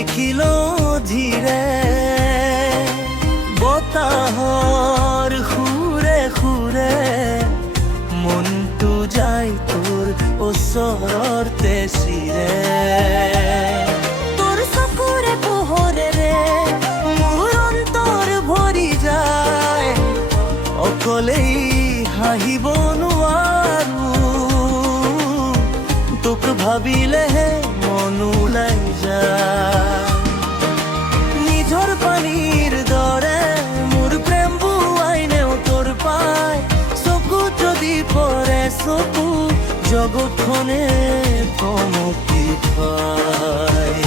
লিখিল ধীৰে বতাহৰ সুৰে সুৰে মনটো যায় তোৰ ওচৰতে চিৰে তোৰ চকুৰে পোহৰেৰে মোৰ অন্তৰ ভৰি যায় অকলেই হাঁহিব নোৱাৰো তোক ভাবিলেহে মন ওলাই যায় নিজৰ পানীৰ দৰে মোৰ প্ৰেম বুৱাই নেও তোৰ পাই চকু যদি পৰে চকু জগতখনে থমকি থয়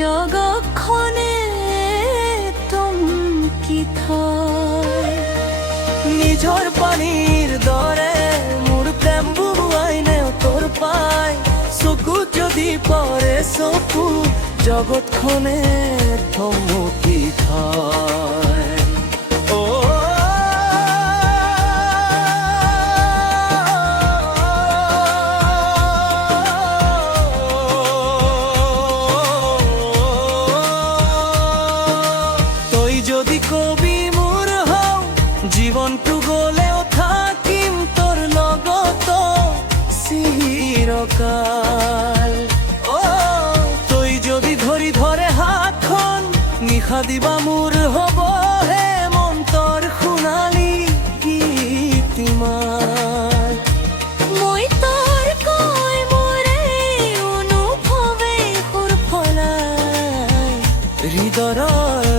জগতখনে থমকি থয় নিজৰ পানীৰ দৰে মোৰ প্ৰেম বুৱাই নেও তোৰ পাই চকু যদি পৰে চকু জগতখনে থমকি থয় যদি কবি মোৰ হও জীৱনটো গলেও থাকিম তোৰ লগত চিৰকাল তই যদি ধৰে হাতখন নিশা দিবা মোৰ হ'ব হে মন্তৰ সোণালী গীতিমাল মই তোৰ কৈ মোৰে অনুভৱে সুৰ ফলাই হৃদয়ৰ